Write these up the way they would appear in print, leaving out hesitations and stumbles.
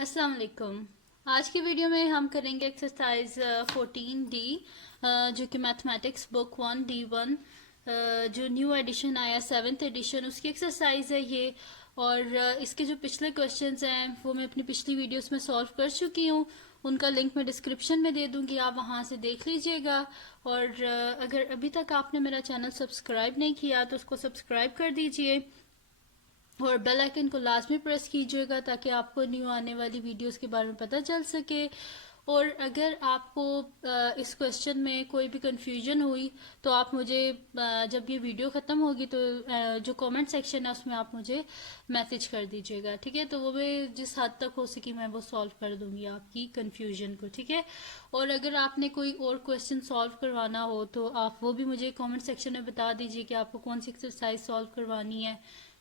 अस्सलाम वालेकुम। आज की वीडियो में हम करेंगे एक्सरसाइज 14D, जो कि मैथमेटिक्स बुक 1D1 जो न्यू एडिशन आया 7th एडिशन उसकी एक्सरसाइज है ये। और इसके जो पिछले क्वेश्चंस हैं वो मैं अपनी पिछली वीडियोस में सॉल्व कर चुकी हूँ। उनका लिंक मैं डिस्क्रिप्शन में दे दूंगी, आप वहाँ से देख लीजिएगा। और अगर अभी तक आपने मेरा चैनल सब्सक्राइब नहीं किया तो उसको सब्सक्राइब कर दीजिए और बेल आइकन को लाजमी प्रेस कीजिएगा ताकि आपको न्यू आने वाली वीडियोस के बारे में पता चल सके। और अगर आपको इस क्वेश्चन में कोई भी कंफ्यूजन हुई तो आप मुझे जब ये वीडियो ख़त्म होगी तो जो कमेंट सेक्शन है उसमें आप मुझे मैसेज कर दीजिएगा, ठीक है। तो वो मैं जिस हद तक हो सके मैं वो सॉल्व कर दूंगी आपकी कंफ्यूजन को, ठीक है। और अगर आपने कोई और क्वेश्चन सॉल्व करवाना हो तो आप वो भी मुझे कमेंट सेक्शन में बता दीजिए कि आपको कौन सी एक्सरसाइज सॉल्व करवानी है,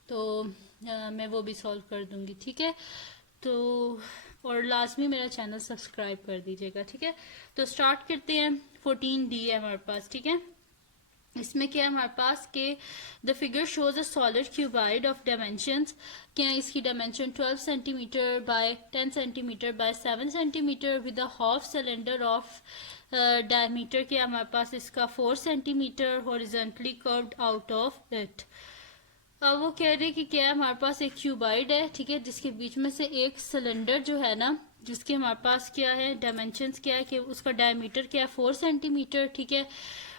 तो मैं वो भी सॉल्व कर दूंगी, ठीक है। तो और लाजमी मेरा चैनल सब्सक्राइब कर दीजिएगा, ठीक है। तो स्टार्ट करते हैं। 14D है हमारे पास, ठीक है। इसमें क्या है हमारे पास के the figure shows a solid cuboid of dimensions. क्या है इसकी dimension 12 centimetre bye 10 centimetre bye 7 centimetre with a half cylinder of diameter. क्या हमारे पास इसका 4 centimetre horizontally curved out of it. अब वो कह रहे कि क्या है हमारे पास एक क्यूबाइड है, ठीक है, जिसके बीच में से एक सिलेंडर जो है ना, जिसके हमारे पास क्या है डायमेंशंस क्या है कि उसका डायमीटर क्या है 4 सेंटीमीटर, ठीक है,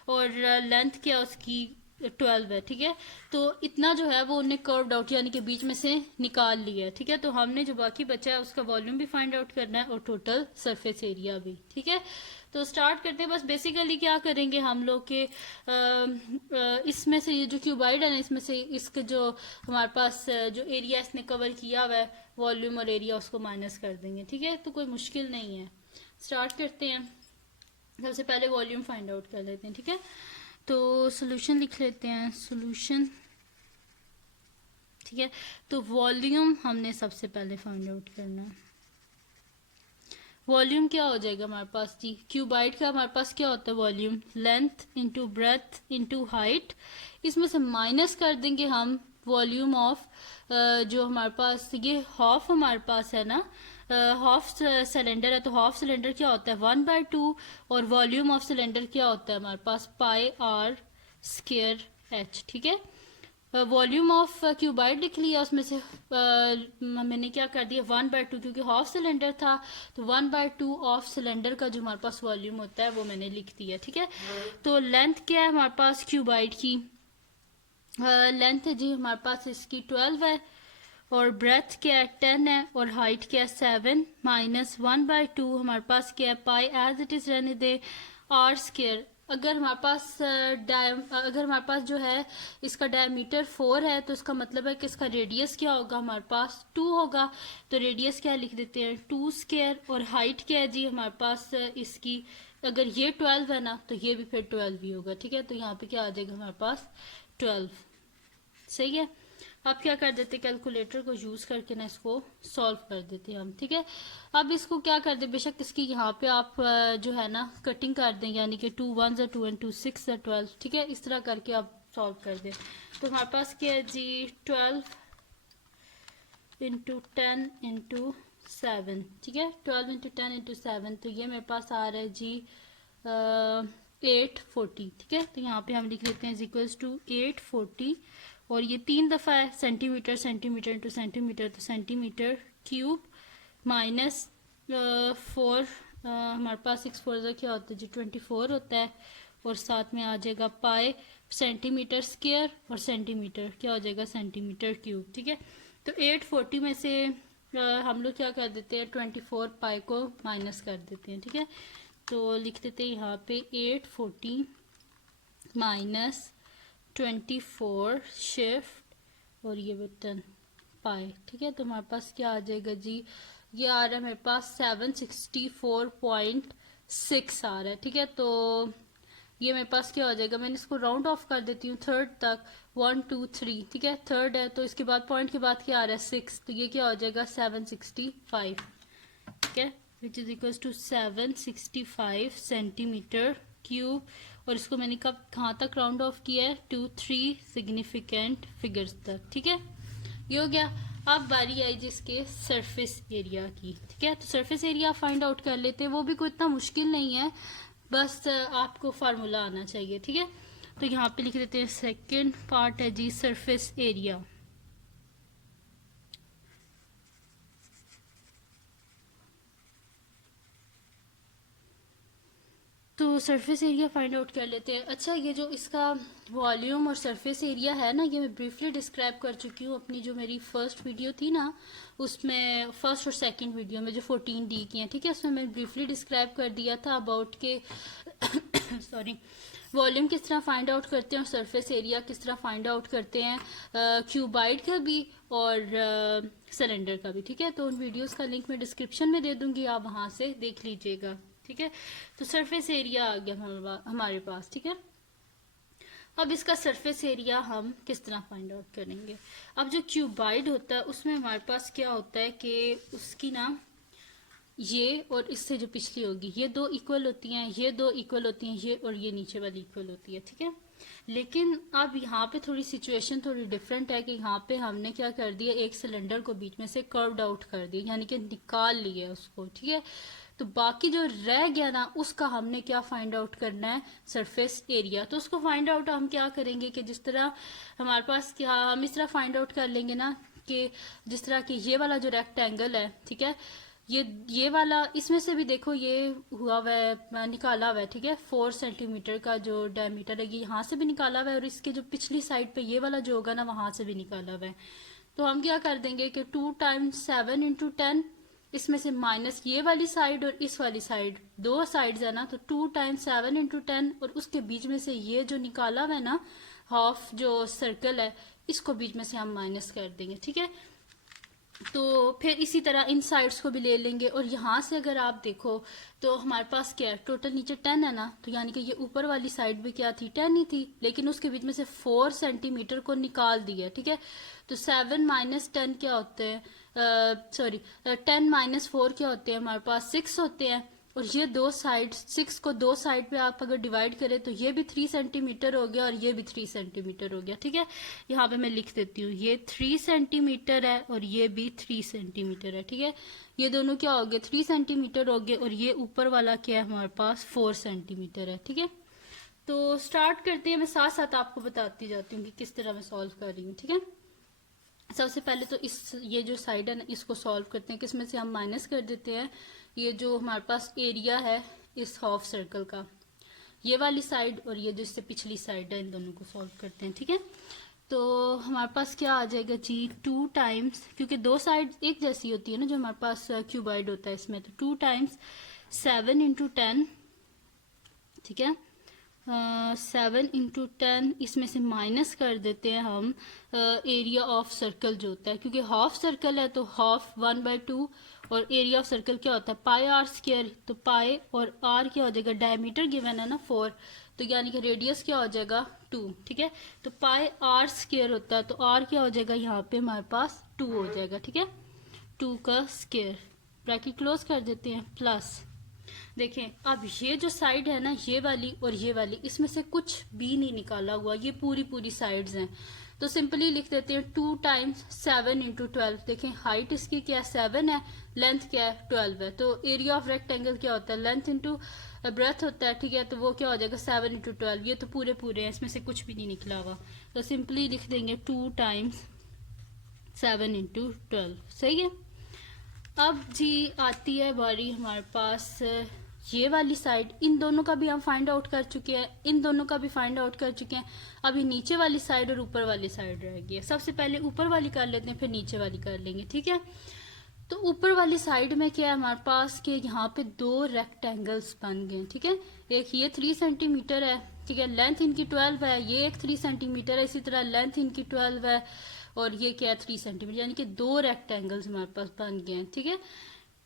और लेंथ क्या उसकी 12 है, ठीक है। तो इतना जो है वो उन्हें कर्व्ड आउट यानी कि बीच में से निकाल लिया है, ठीक है। तो हमने जो बाकी बचा है उसका वॉल्यूम भी फाइंड आउट करना है और टोटल सरफेस एरिया भी, ठीक है। तो स्टार्ट करते हैं। बस बेसिकली क्या करेंगे हम लोग के इसमें से ये जो क्यूबाइड है ना, इसमें से इसके जो हमारे पास जो एरिया इसने कवर किया हुआ है वॉल्यूम और एरिया उसको माइनस कर देंगे, ठीक है। तो कोई मुश्किल नहीं है। स्टार्ट करते हैं। सबसे पहले वॉल्यूम फाइंड आउट कर लेते हैं, ठीक है। तो सोल्यूशन लिख लेते हैं, सोल्यूशन, ठीक है। तो वॉल्यूम हमने सबसे पहले फाइंड आउट करना है। वॉल्यूम क्या हो जाएगा हमारे पास जी, क्यूबाइड का हमारे पास क्या होता है volume, length into breadth into height. इसमें से माइनस कर देंगे हम वॉल्यूम ऑफ जो हमारे पास ये हाफ हमारे पास है ना, हाफ सिलेंडर है, तो हाफ सिलेंडर क्या होता है 1/2 और वॉल्यूम ऑफ सिलेंडर क्या होता है हमारे पास पाई आर स्क्वायर एच, ठीक है। वॉल्यूम ऑफ क्यूबाइड लिख लिया, उसमें से मैंने क्या कर दिया 1/2 क्योंकि हाफ सिलेंडर था, तो 1/2 ऑफ सिलेंडर का जो हमारे पास वॉल्यूम होता है वो मैंने लिख दिया, ठीक है। तो लेंथ क्या है हमारे पास क्यूबाइड की, लेंथ है जी हमारे पास इसकी 12 है और ब्रेथ क्या है 10 है और हाइट क्या है 7 माइनस 1/2 हमारे पास क्या है पाई एज इट इज रहने दे आर स्क्वायर। अगर हमारे पास अगर हमारे पास जो है इसका डायमीटर 4 है तो इसका मतलब है कि इसका रेडियस क्या होगा हमारे पास 2 होगा। तो रेडियस क्या लिख देते हैं 2 स्क्वायर और हाइट क्या है जी हमारे पास इसकी, अगर ये 12 है ना तो ये भी फिर 12 ही होगा, ठीक है। तो यहाँ पे क्या आ जाएगा हमारे पास 12, सही है। अब क्या कर देते कैलकुलेटर को यूज करके ना इसको सॉल्व कर देते हैं हम, ठीक है। अब इसको क्या कर दे, बेशक इसकी यहाँ पे आप जो है ना कटिंग कर दें, यानी कि 2 1 2 एंड 2 6 12, ठीक है, इस तरह करके आप सॉल्व कर दें। तो हमारे पास क्या है जी 12 इंटू 10 इंटू 7, ठीक है, 12 इंटू 10 इंटू 7, तो ये मेरे पास आ रहा है जी 840, ठीक है। तो यहाँ पे हम लिख लेते हैं इज इक्वल्स टू 840 और ये 3 दफ़ा है सेंटीमीटर सेंटीमीटर इंटू सेंटीमीटर, तो सेंटीमीटर क्यूब माइनस 4 हमारे पास 6 4 क्या होता है जी 24 होता है और साथ में आ जाएगा पाई सेंटीमीटर स्क्वायर और सेंटीमीटर क्या हो जाएगा सेंटीमीटर क्यूब, ठीक है। तो 840 में से हम लोग क्या कर देते हैं 24 पाई को माइनस कर देते हैं, ठीक है। तो लिख देते हैं यहाँ पे 840 माइनस 24 शिफ्ट और ये बटन पाई, ठीक है। तो हमारे पास क्या आ जाएगा जी, ये आ रहा है मेरे पास 764.6 आ रहा है, ठीक है। तो ये मेरे पास क्या हो जाएगा, मैंने इसको राउंड ऑफ कर देती हूँ थर्ड तक 1 2 3, ठीक है, थर्ड है तो इसके बाद पॉइंट के बाद क्या आ रहा है 6, तो ये क्या हो जाएगा 765, ठीक है, which is equal to 765 centimetre cube. और इसको मैंने कब कहाँ तक राउंड ऑफ किया है 2 3 सिग्निफिकेंट फिगर्स तक, ठीक है, ये हो गया। अब बारी आई जिसके सरफेस एरिया की, ठीक है। तो सरफेस एरिया फाइंड आउट कर लेते हैं, वो भी कोई इतना मुश्किल नहीं है, बस आपको फार्मूला आना चाहिए, ठीक है। तो यहाँ पे लिख देते हैं सेकंड पार्ट है जी सरफेस एरिया। तो सरफेस एरिया फाइंड आउट कर लेते हैं। अच्छा, ये जो इसका वॉल्यूम और सरफेस एरिया है ना, ये मैं ब्रीफली डिस्क्राइब कर चुकी हूँ अपनी जो मेरी फर्स्ट वीडियो थी ना, उसमें फर्स्ट और सेकंड वीडियो में जो 14D की है, ठीक है, उसमें मैं ब्रीफली डिस्क्राइब कर दिया था अबाउट के सॉरी वॉल्यूम किस तरह फाइंड आउट करते हैं और सरफेस एरिया किस तरह फाइंड आउट करते हैं, क्यूबाइड का भी और सिलेंडर का भी, ठीक है। तो उन वीडियोस का लिंक मैं डिस्क्रिप्शन में दे दूंगी, आप वहां से देख लीजिएगा, ठीक है। तो सरफेस एरिया आ गया हमारे पास, ठीक है। अब इसका सरफेस एरिया हम किस तरह फाइंड आउट करेंगे। अब जो क्यूबाइड होता है उसमें हमारे पास क्या होता है कि उसकी ना ये और इससे जो पिछली होगी ये दो इक्वल होती हैं, ये दो इक्वल होती हैं, ये और ये नीचे वाली इक्वल होती है, ठीक है। लेकिन अब यहाँ पे थोड़ी सिचुएशन थोड़ी डिफरेंट है कि यहाँ पे हमने क्या कर दिया, एक सिलेंडर को बीच में से कर्व्ड आउट कर दिया, यानी कि निकाल लिया उसको, ठीक है। तो बाकी जो रह गया ना उसका हमने क्या फाइंड आउट करना है, सरफेस एरिया। तो उसको फाइंड आउट हम क्या करेंगे कि जिस तरह हमारे पास क्या, हम इस तरह फाइंड आउट कर लेंगे ना कि जिस तरह कि ये वाला जो रेक्टेंगल है, ठीक है, ये वाला इसमें से भी देखो ये हुआ हुआ है, निकाला हुआ है, ठीक है। 4 सेंटीमीटर का जो डायमीटर है ये यहाँ से भी निकाला हुआ है और इसके जो पिछली साइड पे ये वाला जो होगा ना वहां से भी निकाला हुआ है। तो हम क्या कर देंगे कि 2 टाइम्स 7 इंटू 10, इसमें से माइनस ये वाली साइड और इस वाली साइड, दो साइड्स है ना, तो 2 टाइम्स 7 इंटू 10 और उसके बीच में से ये जो निकाला हुआ है ना हाफ जो सर्कल है, इसको बीच में से हम माइनस कर देंगे, ठीक है। तो फिर इसी तरह इन साइड्स को भी ले लेंगे और यहाँ से अगर आप देखो तो हमारे पास क्या है, टोटल नीचे 10 है ना, तो यानी कि ये ऊपर वाली साइड भी क्या थी, 10 ही थी, लेकिन उसके बीच में से 4 सेंटीमीटर को निकाल दिया, ठीक है। तो 7 माइनस 10 क्या होते हैं, 10 माइनस 4 क्या होते हैं, हमारे पास 6 होते हैं। और ये दो साइड 6 को दो साइड पे आप अगर डिवाइड करें तो ये भी 3 सेंटीमीटर हो गया और ये भी 3 सेंटीमीटर हो गया, ठीक है। यहाँ पे मैं लिख देती हूँ, ये 3 सेंटीमीटर है और ये भी 3 सेंटीमीटर है, ठीक है। ये दोनों क्या हो गए, 3 सेंटीमीटर हो गए और ये ऊपर वाला क्या है हमारे पास 4 सेंटीमीटर है, ठीक है। तो स्टार्ट करते हैं, मैं साथ साथ आपको बताती जाती हूँ कि किस तरह मैं सॉल्व कर रही हूँ, ठीक है। सबसे पहले तो ये जो साइड है ना इसको सॉल्व करते हैं, किसमें से हम माइनस कर देते हैं ये जो हमारे पास एरिया है इस हाफ सर्कल का, ये वाली साइड और ये जो इससे पिछली साइड है, इन दोनों को सॉल्व करते हैं, ठीक है। तो हमारे पास क्या आ जाएगा जी, 2 टाइम्स, क्योंकि दो साइड एक जैसी होती है ना जो हमारे पास क्यूबाइड होता है इसमें, तो 2 टाइम्स 7 इंटू 10, ठीक है। 7 इंटू 10 इसमें से माइनस कर देते हैं हम एरिया ऑफ सर्कल जो होता है, क्योंकि हाफ सर्कल है तो हाफ 1/2 और एरिया ऑफ सर्कल क्या होता है पाई आर स्क्वायर, तो पाई और आर क्या हो जाएगा, डायमीटर गिवन है ना 4, तो यानी कि रेडियस क्या हो जाएगा 2, ठीक है। तो पाई आर स्क्वायर होता है तो आर क्या हो जाएगा यहाँ पे हमारे पास 2 हो जाएगा, ठीक है, 2 का स्क्वायर, ब्रैकेट क्लोज कर देते हैं, प्लस देखें अब ये जो साइड है ना ये वाली और ये वाली, इसमें से कुछ भी नहीं निकाला हुआ, ये पूरी पूरी साइड्स हैं, तो सिंपली लिख देते हैं 2 टाइम्स 7 इंटू 12। देखें हाइट इसकी क्या है 7 है, लेंथ क्या है 12 है, तो एरिया ऑफ रेक्टेंगल क्या होता है लेंथ इंटू ब्रेथ होता है, ठीक है। तो वो क्या हो जाएगा 7 इंटू 12, ये तो पूरे पूरे हैं, इसमें से कुछ भी नहीं निकला हुआ, तो सिंपली लिख देंगे 2 टाइम्स 7 इंटू 12, सही है। अब जी आती है बारी हमारे पास ये वाली साइड, इन दोनों का भी हम फाइंड आउट कर चुके हैं, इन दोनों का भी फाइंड आउट कर चुके हैं, अभी नीचे वाली साइड और ऊपर वाली साइड रह गई है। सबसे पहले ऊपर वाली कर लेते हैं फिर नीचे वाली कर लेंगे, ठीक है। तो ऊपर वाली साइड में क्या है हमारे पास कि यहाँ पे दो रेक्टेंगल्स बन गए, ठीक है। एक ये 3 सेंटीमीटर है, ठीक है, लेंथ इनकी 12 है, ये एक 3 सेंटीमीटर है, इसी तरह लेंथ इनकी 12 है और ये क्या है 3 सेंटीमीटर, यानी कि दो रेक्टेंगल्स हमारे पास बन गए हैं, ठीक है।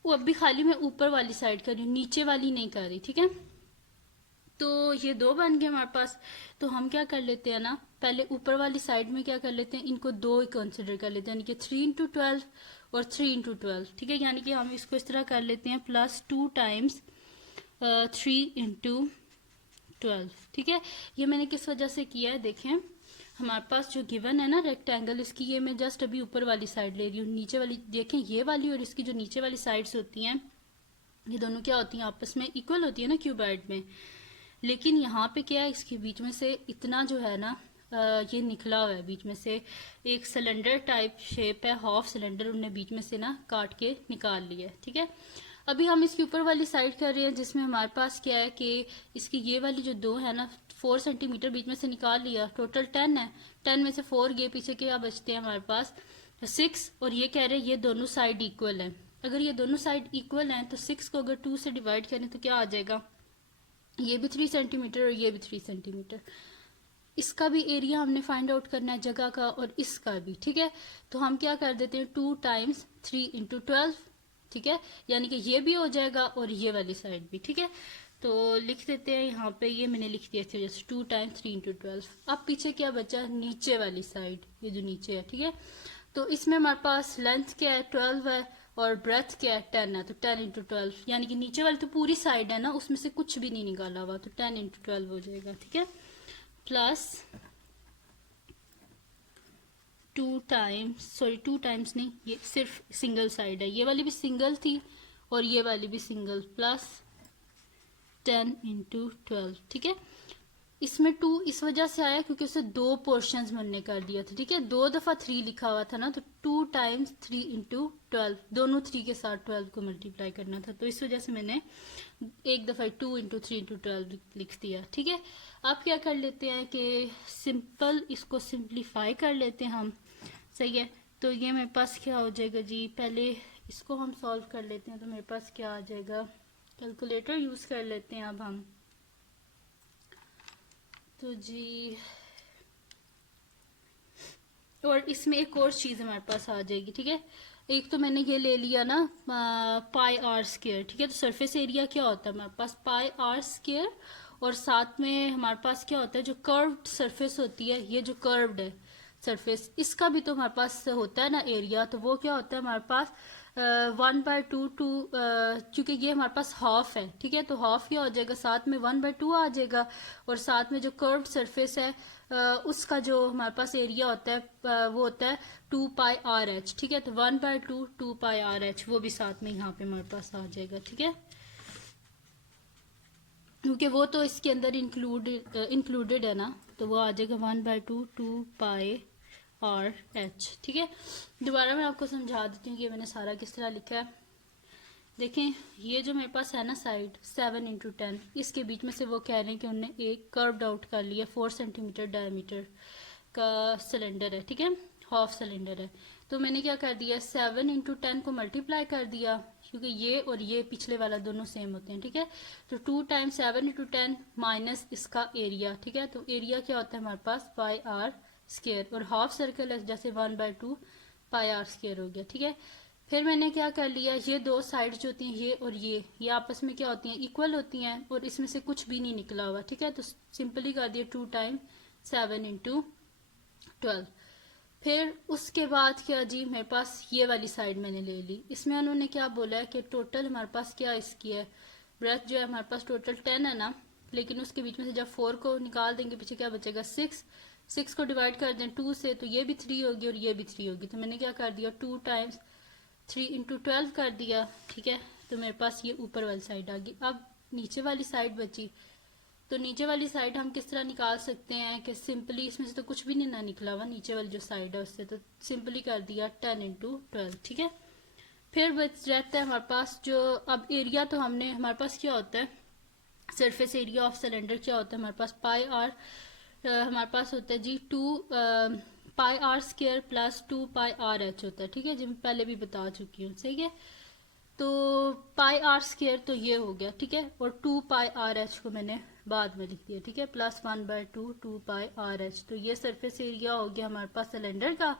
वो अभी खाली मैं ऊपर वाली साइड कर रही हूँ, नीचे वाली नहीं कर रही, ठीक है। तो ये दो बन गए हमारे पास, तो हम क्या कर लेते हैं ना, पहले ऊपर वाली साइड में क्या कर लेते हैं, इनको दो कंसिडर कर लेते हैं, यानी कि 3 इंटू 12 और 3 इंटू 12, ठीक है। यानी कि हम इसको इस तरह कर लेते हैं प्लस 2 टाइम्स 3 इंटू 12, ठीक है। ये मैंने किस वजह से किया है, देखें हमारे पास जो गिवन है ना रेक्टेंगल, इसकी ये मैं जस्ट अभी ऊपर वाली साइड ले रही हूँ, नीचे वाली देखें ये वाली और इसकी जो नीचे वाली साइड्स होती हैं ये दोनों क्या होती हैं, आपस में इक्वल होती है ना क्यूबॉइड में। लेकिन यहाँ पे क्या है, इसके बीच में से इतना जो है ना ये निकला हुआ है बीच में से, एक सिलेंडर टाइप शेप है, हाफ सिलेंडर उन्होंने बीच में से ना काट के निकाल लिया है। ठीक है, अभी हम इसके ऊपर वाली साइड कर रहे हैं जिसमें हमारे पास क्या है कि इसकी ये वाली जो दो है ना 4 सेंटीमीटर बीच में से निकाल लिया, टोटल 10 है, 10 में से 4 गए, पीछे क्या बचते हैं हमारे पास 6। और ये कह रहे हैं ये दोनों साइड इक्वल है। अगर ये दोनों साइड इक्वल हैं तो 6 को अगर 2 से डिवाइड करें तो क्या आ जाएगा, ये भी 3 सेंटीमीटर और ये भी 3 सेंटीमीटर। इसका भी एरिया हमने फाइंड आउट करना है जगह का, और इसका भी। ठीक है, तो हम क्या कर देते हैं 2 टाइम्स 3 इंटू 12। ठीक है, यानी कि ये भी हो जाएगा और ये वाली साइड भी। ठीक है, तो लिख देते हैं यहाँ पे, ये मैंने लिख दिया था जैसे 2 टाइम्स 3 इंटू 12। अब पीछे क्या बचा, नीचे वाली साइड, ये जो नीचे है। ठीक है, तो इसमें हमारे पास लेंथ क्या है 12 है और ब्रेथ क्या है 10 है, तो 10 इंटू 12, यानी कि नीचे वाली तो पूरी साइड है ना, उसमें से कुछ भी नहीं निकाला हुआ, तो 10 इंटू 12 हो जाएगा। ठीक है, प्लस 2 टाइम्स नहीं, ये सिर्फ सिंगल साइड है, ये वाली भी सिंगल थी और ये वाली भी सिंगल, प्लस 10 इंटू 12। ठीक है, इसमें 2 इस वजह से आया क्योंकि उसे 2 पोर्शंस में हमने कर दिया था। ठीक है, 2 दफा 3 लिखा हुआ था ना, तो 2 टाइम्स 3 इंटू 12, दोनों 3 के साथ 12 को मल्टीप्लाई करना था, तो इस वजह से मैंने एक दफा 2 इंटू 3 इंटू 12 लिख दिया। ठीक है, आप क्या कर लेते हैं कि सिंपल इसको सिंप्लीफाई कर लेते हैं हम। सही है, तो ये मेरे पास क्या हो जाएगा जी, पहले इसको हम सॉल्व कर लेते हैं, तो मेरे पास क्या आ जाएगा, कैलकुलेटर यूज कर लेते हैं अब हम। तो जी, और इसमें एक और चीज हमारे पास आ जाएगी। ठीक है, एक तो मैंने ये ले लिया ना पाई आर स्क्वायर। ठीक है, तो सरफेस एरिया क्या होता है हमारे पास पाई आर स्क्वायर, और साथ में हमारे पास क्या होता है जो कर्व्ड सरफेस होती है, ये जो कर्व्ड है सरफेस, इसका भी तो हमारे पास होता है ना एरिया, तो वो क्या होता है हमारे पास 1/2 टू, क्योंकि ये हमारे पास हाफ है। ठीक है, तो हाफ क्या हो जाएगा, साथ में 1/2 आ जाएगा, और साथ में जो कर्व्ड सरफेस है उसका जो हमारे पास एरिया होता है वो होता है 2πRH। ठीक है, तो 1/2 2πRH, वो भी साथ में यहाँ पे हमारे पास आ जाएगा। ठीक है, क्योंकि वो तो इसके अंदर इंक्लूडेड है ना, तो वो आ जाएगा 1/2 2πRH। ठीक है, दोबारा मैं आपको समझा देती हूँ कि मैंने सारा किस तरह लिखा है। देखें, ये जो मेरे पास है ना साइड 7 इंटू 10, इसके बीच में से वो कह रहे हैं कि उन्होंने एक कर्व्ड आउट कर लिया, 4 सेंटीमीटर डायमीटर का सिलेंडर है। ठीक है, हाफ सिलेंडर है, तो मैंने क्या कर दिया 7 इंटू 10 को मल्टीप्लाई कर दिया, क्योंकि ये और ये पिछले वाला दोनों सेम होते हैं। ठीक है, तो 2 टाइम्स 7 इंटू 10 माइनस इसका एरिया। ठीक है, तो एरिया क्या होता है हमारे पास पाई आर स्क्वायर, और हाफ सर्कल है जैसे 1/2 पाई आर स्क्वायर हो गया। ठीक है, फिर मैंने क्या कर लिया, ये दो साइड्स जो होती हैं ये और ये आपस में क्या होती हैं, इक्वल होती हैं, और इसमें से कुछ भी नहीं निकला हुआ। ठीक है, तो सिंपली कर दिया 2 टाइम्स 7 इंटू 12। फिर उसके बाद क्या जी, मेरे पास ये वाली साइड मैंने ले ली, इसमें उन्होंने क्या बोला है कि टोटल हमारे पास क्या इसकी है, ब्रेथ जो है हमारे पास टोटल 10 है ना, लेकिन उसके बीच में से जब 4 को निकाल देंगे पीछे क्या बचेगा 6 को डिवाइड कर दें 2 से, तो ये भी 3 होगी और ये भी 3 होगी, तो मैंने क्या कर दिया 2 टाइम्स 3 इंटू 12 कर दिया। ठीक है, तो मेरे पास ये ऊपर वाली साइड आ गई। अब नीचे वाली साइड बची, तो नीचे वाली साइड हम किस तरह निकाल सकते हैं कि सिंपली इसमें से तो कुछ भी नहीं ना निकला हुआ नीचे वाली जो साइड है उससे, तो सिंपली कर दिया 10 इंटू 12। ठीक है, फिर बच रहता है हमारे पास जो, अब एरिया तो हमने, हमारे पास क्या होता है सरफेस एरिया ऑफ सिलेंडर क्या होता है हमारे पास पाई आर, हमारे पास होता है जी 2 पाई आर स्क्वायर प्लस 2πRH होता है। ठीक है जी, मैं पहले भी बता चुकी हूँ। सही है, तो पाई आर स्क्वायर तो ये हो गया। ठीक है, और 2πRH को मैंने बाद में लिख दिया। ठीक है, प्लस 1/2 2πRH, तो ये सरफेस एरिया हो गया हमारे पास सिलेंडर का,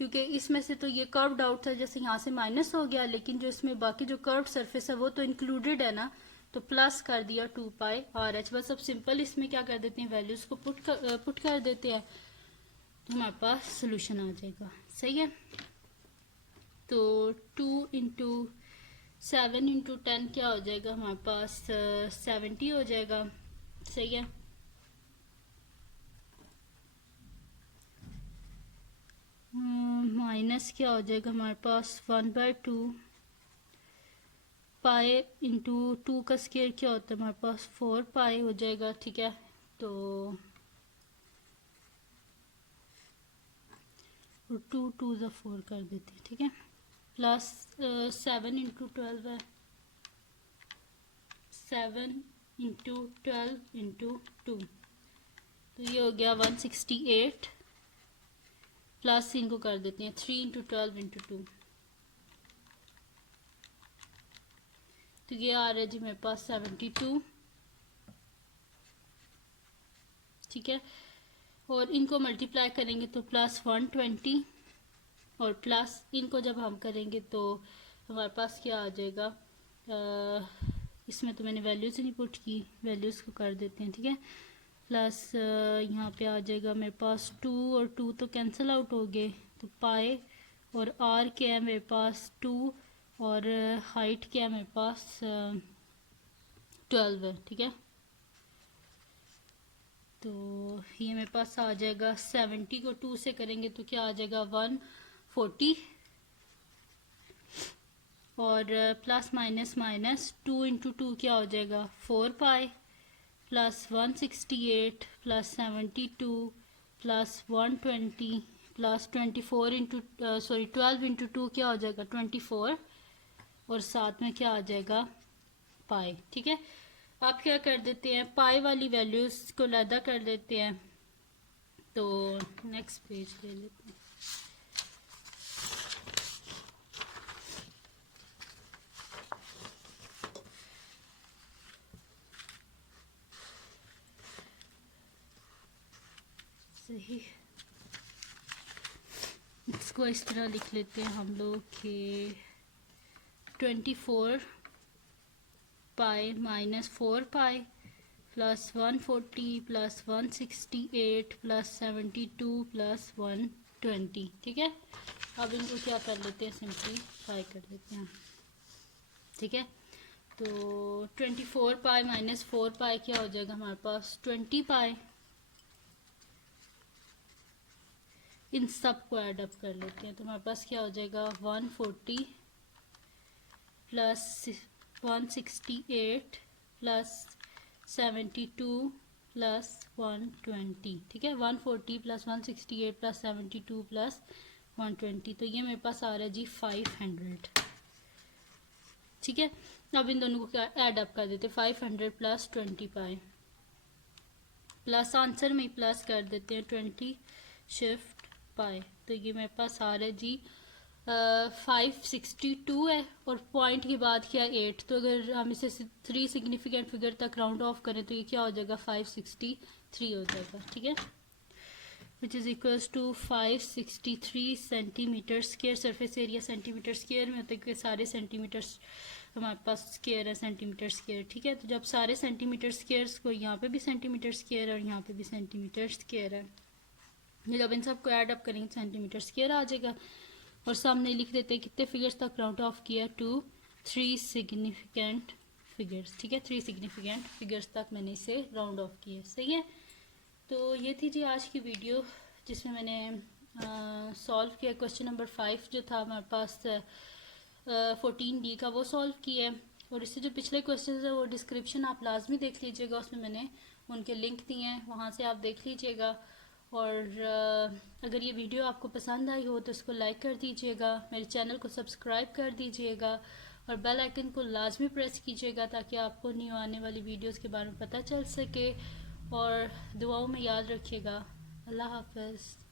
क्योंकि इसमें से तो ये कर्व्ड आउट था जैसे यहाँ से माइनस हो गया, लेकिन जो इसमें बाकी जो कर्व्ड सरफेस है वो तो इंक्लूडेड है ना, तो प्लस कर दिया 2πRH। बस अब सिंपल इसमें क्या कर देते हैं, वैल्यूज को पुट कर देते हैं, तो हमारे पास सोल्यूशन आ जाएगा। सही है, तो 2 इंटू 7 इंटू 10 क्या हो जाएगा हमारे पास 70 हो जाएगा। सही है, माइनस क्या हो जाएगा हमारे पास 1/2 पाई इंटू 2 का स्क्वायर क्या होता है हमारे पास 4 पाई हो जाएगा। ठीक है, तो 2 2 ज़ा 4 कर देते हैं। ठीक है, प्लस 7 इंटू 12 है, 7 इंटू 12 इंटू 2, तो ये हो गया 168 प्लस इनको कर देते हैं 3 इंटू 12 इंटू 2, तो ये आ रहा है जी मेरे पास 72। ठीक है, और इनको मल्टीप्लाई करेंगे तो प्लस 120, और प्लस इनको जब हम करेंगे तो हमारे पास क्या आ जाएगा, इसमें तो मैंने वैल्यूज़ नहीं पुट की, वैल्यूज़ को कर देते हैं। ठीक है, प्लस यहाँ पे आ जाएगा मेरे पास 2 और 2 तो कैंसिल आउट हो गए, तो पाए और आर क्या है मेरे पास 2 और हाइट क्या है मेरे पास 12 है। ठीक है, तो ये मेरे पास आ जाएगा 70 को 2 से करेंगे तो क्या आ जाएगा 140, और प्लस माइनस माइनस 2 इंटू 2 क्या हो जाएगा 4 पाई, plus 168 plus 72 plus 120 plus 24 into 12 into 2 क्या हो जाएगा 24, और साथ में क्या आ जाएगा पाई। ठीक है, आप क्या कर देते हैं पाई वाली वैल्यूज को अलग कर देते हैं, तो नेक्स्ट पेज ले लेते हैं। सही, इसको इस तरह लिख लेते हैं हम लोग कि 24 पाई माइनस 4 पाई प्लस 140 प्लस 168 प्लस 72 प्लस 120। ठीक है, अब इनको क्या कर लेते हैं सिंपलीफाई कर लेते हैं। ठीक है, तो 24 पाई माइनस 4 पाई क्या हो जाएगा हमारे पास 20 पाई, इन सब को ऐड अप कर लेते हैं तो हमारे पास क्या हो जाएगा 140 प्लस 168 प्लस 72 प्लस 120। ठीक है, 140 प्लस 168 प्लस 72 प्लस 120, तो ये मेरे पास आ रहा है जी 500। ठीक है, अब इन दोनों को क्या ऐड अप कर देते हैं 500 प्लस 20 पाई, प्लस आंसर में प्लस कर देते हैं 20 शिफ्ट पाई, तो ये मेरे पास आ रहा है जी 562 है, और पॉइंट के बाद क्या 8, तो अगर हम इसे 3 सिग्निफिकेंट फिगर तक राउंड ऑफ करें तो ये क्या हो जाएगा 563 हो जाएगा। ठीक है, which is equals to 563 centimetre square. Surface area centimetre square में होता है क्योंकि सारे सेंटीमीटर्स हमारे पास स्क्वायर है सेंटीमीटर स्क्वायर। ठीक है, तो जब सारे सेंटीमीटर स्क्वायर्स को यहाँ पे भी सेंटीमीटर स्क्वायर और यहाँ पे भी सेंटीमीटर स्क्वायर है, जब इन सबको ऐड अप करेंगे सेंटीमीटर स्क्वायर आ जाएगा, और सामने लिख देते हैं कितने फिगर्स तक राउंड ऑफ किया 3 सिग्निफिकेंट फिगर्स। ठीक है, 3 सिग्निफिकेंट फिगर्स तक मैंने इसे राउंड ऑफ किया। सही है, तो ये थी जी आज की वीडियो जिसमें मैंने सॉल्व किया क्वेश्चन नंबर 5 जो था हमारे पास 14D का, वो सॉल्व किया है। और इससे जो पिछले क्वेश्चन है वो डिस्क्रिप्शन आप लाजमी देख लीजिएगा, उसमें मैंने उनके लिंक दिए हैं, वहाँ से आप देख लीजिएगा। और अगर ये वीडियो आपको पसंद आई हो तो इसको लाइक कर दीजिएगा, मेरे चैनल को सब्सक्राइब कर दीजिएगा, और बेल आइकन को लाजमी प्रेस कीजिएगा ताकि आपको न्यू आने वाली वीडियोस के बारे में पता चल सके। और दुआओं में याद रखिएगा। अल्लाह हाफ़िज़।